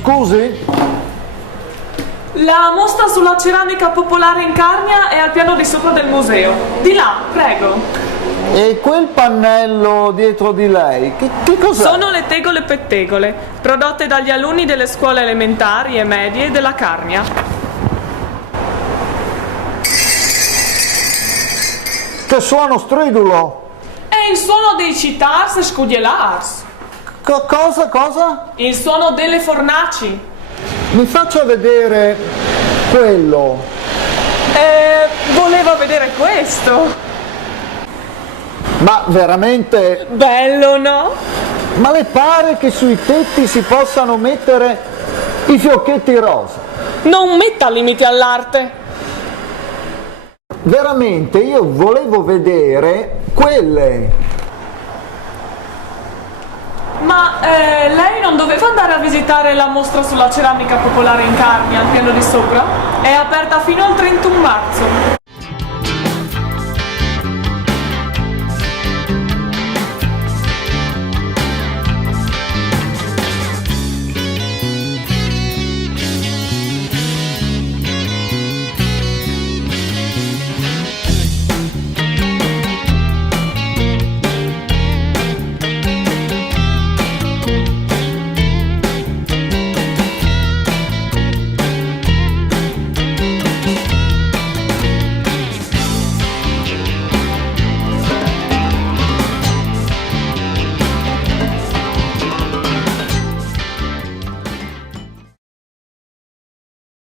Scusi? La mostra sulla ceramica popolare in Carnia è al piano di sopra del museo. Di là, prego. E quel pannello dietro di lei, che cos'è? Sono le tegole pettegole, prodotte dagli alunni delle scuole elementari e medie della Carnia. Che suono stridulo! È il suono dei citars e scudielars. Cosa? Il suono delle fornaci. Mi faccia vedere quello. Voleva vedere questo. Ma veramente... Bello, no? Ma le pare che sui tetti si possano mettere i fiocchetti rosa? Non metta limiti all'arte. Veramente, io volevo vedere quelle. Ma lei non doveva andare a visitare la mostra sulla ceramica popolare in Carnia al piano di sopra? È aperta fino al 31 marzo.